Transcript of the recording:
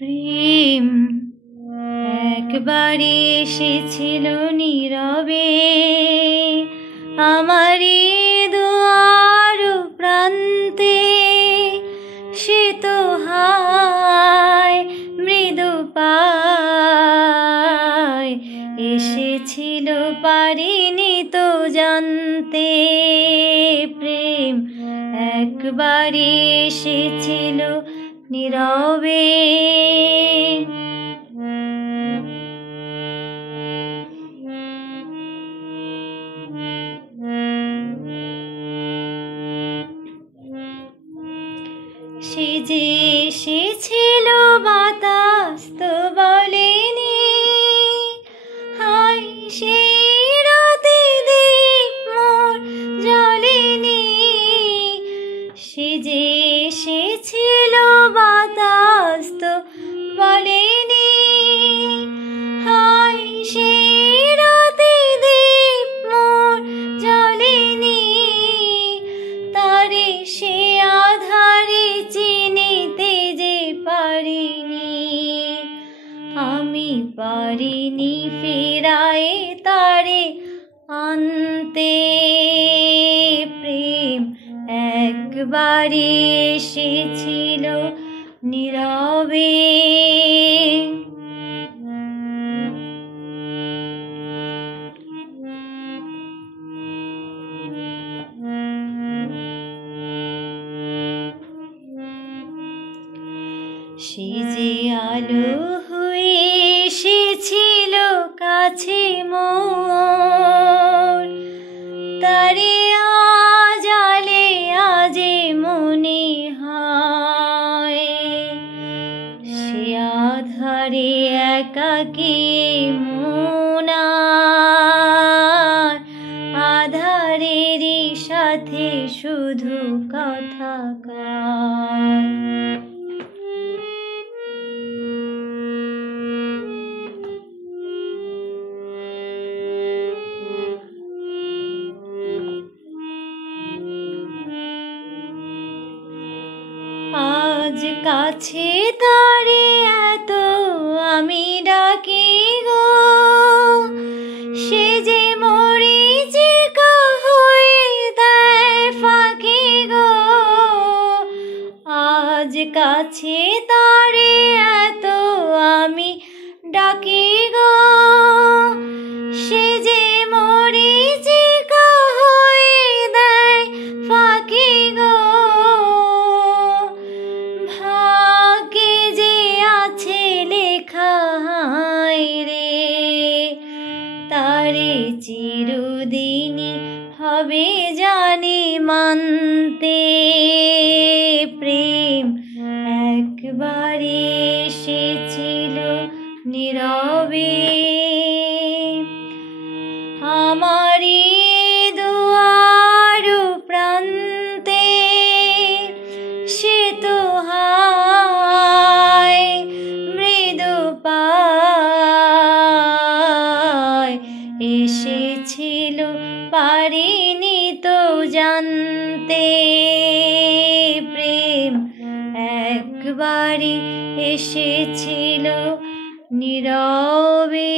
প্রেম একবারে এসেছিল নীরবে আমারই দুয়ার প্রান্তে। সে তো হায় মৃদু পায় এসেছিল, পারিনি তো জানতে। প্রেম একবারে এসেছিল নীরবে। সে যে এসেছিল বাতাস তো বলেনি, হায় সেই রাতে দীপ মোর জ্বলেনি। সে যে এসেছিল বাতাস তো বলেনি, হায় সেই রাতে দীপ মোর জ্বলেনি। তারে সে আধারে চিনিতে যে পারিনি, আমি পারিনি ফেরায় তারে আনতে। প্রেম একবারে এসেছিল নীরবে। সে যে আলো হয়ে এসেছিল কাছে মোর, তারে আজ আলে আজে মনে হয়। সে আধারে একাকী মন আধারেরই সাথে শুধু কথা কয়। আজ কাছে তারে এত আমি ডাকি গো, সে যে মরিচিকা হয়ে দেয় ফাঁকি গো। আজ কাছে তারে এত আমি ডাকি গো, সে যে মরিচিকা হয়ে দেয় ফাঁকি গো। ভাগ্যে যে আছে লেখা রে, তারে চিরদিনই হবে জানি মানতে। প্রেম একবারে এসেছিল নীরবে আমারই দুয়ার প্রান্তে। সে তো হায় মৃদু পায় এসেছিল, পারিনি তো জানতে। প্রেম একবারে এসেছিল নীরবে।